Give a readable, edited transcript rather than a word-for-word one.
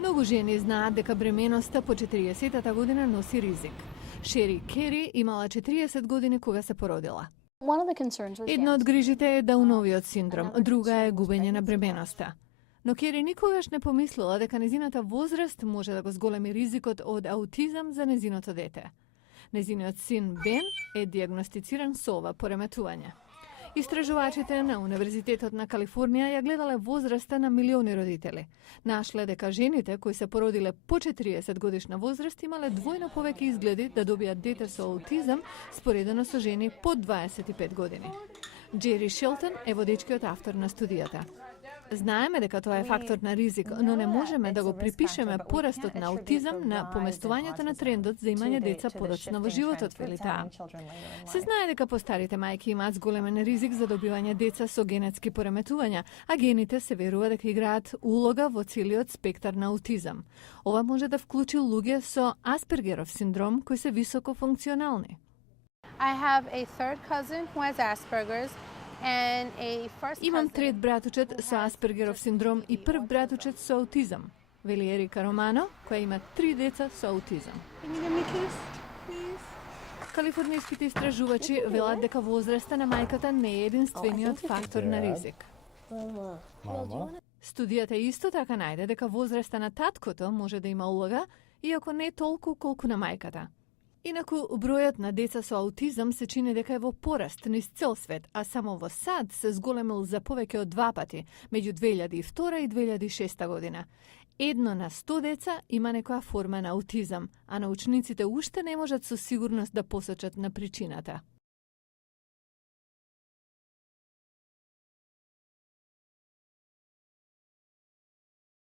Многу жени знаат дека бременоста по 40-та година носи ризик. Шери Кери имала 40 години кога се породила. Една од грижите е Дауновиот синдром, друга е губење на бременоста. Но Кери никогаш не помислила дека незината возраст може да го зголеми ризикот од аутизам за незиното дете. Незиниот син Бен е диагностициран со ова пореметување. Истражувачите на Универзитетот на Калифорнија ја гледале возраста на милиони родители. Нашле дека жените кои се породиле по 40 годишна возраст имале двојно повеќе изгледи да добијат дете со аутизам споредено со жени под 25 години. Джери Шелтон е водечкиот автор на студијата. Знаеме дека тоа е фактор на ризик, но не можеме да го припишеме порастот на аутизам на поместувањето на трендот за имање деца подоцна во животот, вели таа. Се знае дека постарите мајки имаат зголемен ризик за добивање деца со генетски пореметувања, а гените се верува дека играат улога во целиот спектар на аутизам. Ова може да вклучи луѓе со Аспергеров синдром кои се високо функционални. I have a third cousin who has Asperger's. Имам трет братучет со Аспергеров синдром и прв братучет со аутизам, вели Ерика Романо, која има 3 деца со аутизам. Калифорнијските истражувачи велат дека возраста на мајката не е единствениот фактор на ризик. Студијата исто така најде дека возраста на таткото може да има улога, иако не толку колку на мајката. Инаку, бројот на деца со аутизам се чини дека е во пораст низ цел свет, а само во САД се зголемил за повеќе од 2 пати, меѓу 2002 и 2006 година. 1 на 100 деца има некоја форма на аутизам, а научниците уште не можат со сигурност да посочат на причината.